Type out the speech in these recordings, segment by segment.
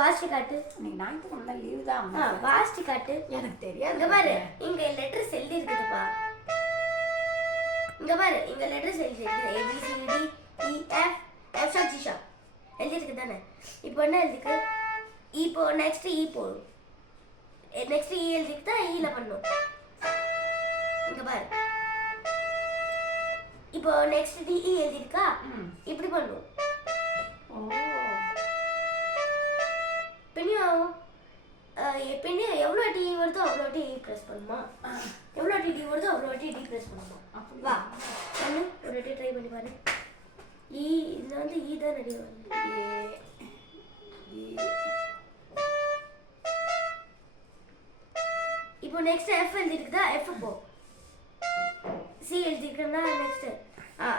வாசிச்சு காட்டு. இன்னைக்கு ஞாயிற்றுக்கிழமை லீவு தான். வாசிச்சு காட்டு. எனக்கு தெரியாது. இங்க பாரு, இங்க லெட்டர்ஸ் எழுதி இருக்குதுப்பா. இங்க பாரு, இங்க லெட்டர்ஸ் எழுதி இருக்குது. ABCD E F F G எழுதி இருக்கு தானே. இப்போ என்ன எழுதிருக்கு? இப்போ நெக்ஸ்ட் E போடும். நெக்ஸ்ட் E எழுதிட்டு தான் E ல பண்ணணும். இங்க பாரு, இப்போ நெக்ஸ்ட் D E எழுதிருக்கா, இப்படி பண்ணும். பின்னியும் எவ்வளோ டி வருதோ அவ்வளோ டி ப்ரெஸ் பண்ணுமா, எவ்வளோ டி வருதோ அவ்வளோ டி ப்ரெஸ் பண்ணுமா. வா பண்ணு, ஒரு வாட்டி ட்ரை பண்ணி பாரு. இது வந்து ஈ தான் ரெடி வருது. இப்போ நெக்ஸ்ட் எஃப் எழுதிருக்குதா, எஃப் போ. சி எழுதிருக்குன்னா நெக்ஸ்ட்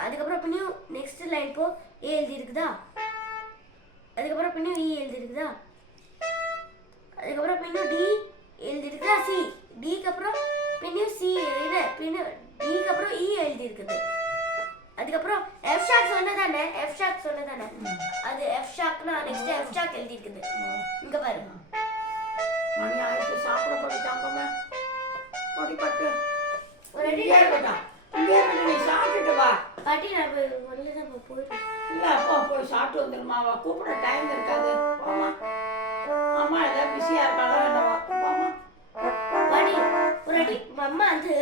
அதுக்கப்புறம் பின்னியும் நெக்ஸ்ட் லைன் போ. ஏ எழுதிருக்குதா, அதுக்கப்புறம் பின்னியும் இ எழுதிருக்குதா, அதுக்கப்புறம் பின்னும் டி எழுதிருக்குதா, சி டிக்கு அப்புறம் பின்னும் சி இது பின்னும் டிக்கு அப்புறம் இ எழுதிருக்குது. அதுக்கப்புறம் எஃப் ஷாக் சொன்னதானே, எஃப் ஷாக் சொன்னதானே, அது எஃப் ஷாக்னா நெக்ஸ்ட் எஃப் ஷாக் எழுதிருக்குது. இங்க பாரு, மணி ஆயிட்டு சாப்பிட போயிட்டாங்கம்மா. பொடி பட்டு ஒரு அடி நீ சாப்பிட்டுட்டு வா. பாட்டி நான் முதல்ல தான் போயிட்டேன். இல்லை போய் சாப்பிட்டு வந்துடுமா. கூப்பிட டைம் இருக்காது. போமா அம்மா ஏதாவது பிஸியாக இருக்காளோ என்னவா. போமா பாட்டி ஒரு அடி. அம்மா வந்து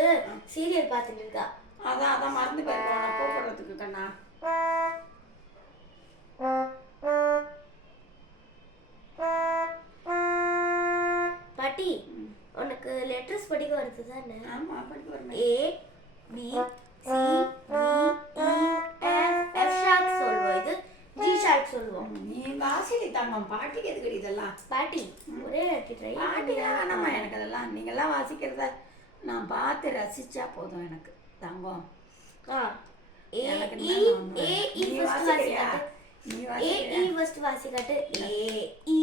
சீரியல் பார்த்துட்டு இருக்கா. அதான் மறந்து போயிருக்கோம் நான் கூப்பிடுறதுக்கு கண்ணா. பாட்டி உனக்கு லெட்டர்ஸ் படிக்க வருது தானே? ஆமா படிக்க வரணும். A B C D E F F sharp சொல்வோம், இது G ஷார்ப் சொல்வோம். நீ வாசிலி தங்கம். பாட்டிக்கு எதுக்கு இதெல்லாம்? பாட்டி ஒரே வாட்டி ட்ரை. பாட்டி வேணாம்மா எனக்கு அதெல்லாம். நீங்கள்லாம் வாசிக்கிறத நான் பார்த்து ரசிச்சா போதும் எனக்கு தங்கம். First வாசிக்காட்டு. A E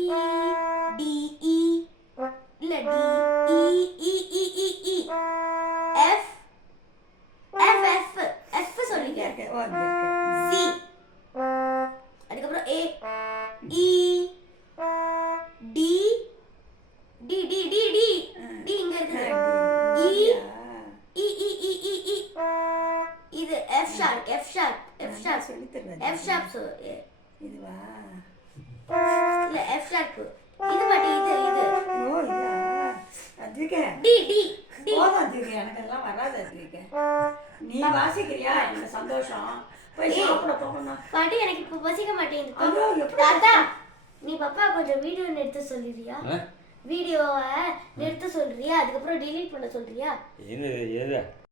E D E இல்ல D E E E E E F F F F சொல்லிங்க. C அதுக்கப்புறம் A E D D D D D D இங்க இருக்குது. E E E E E E இது F sharp F sharp F sharp சொல்லி தருவேன். F sharp இதுவா இல்ல F sharp இது பாட்டி இது ஓ இதா அதுக்கு D D போதும். அதுக்கு எனக்கு எல்லாம் வராது. அதுக்கு நீ வாசிக்கிறியா எனக்கு சந்தோஷம். போய் சாப்பிட போகணும். பாட்டி எனக்கு இப்போ பசிக்க மாட்டேங்குது. ஐயோ எப்படி தாத்தா நீ பாப்பா கொஞ்சம் வீடியோ நிறுத்த சொல்லிடுறியா? வீடியோவை நிறுத்த சொல்றியா, அதுக்கப்புறம் டிலீட் பண்ண சொல்றியா?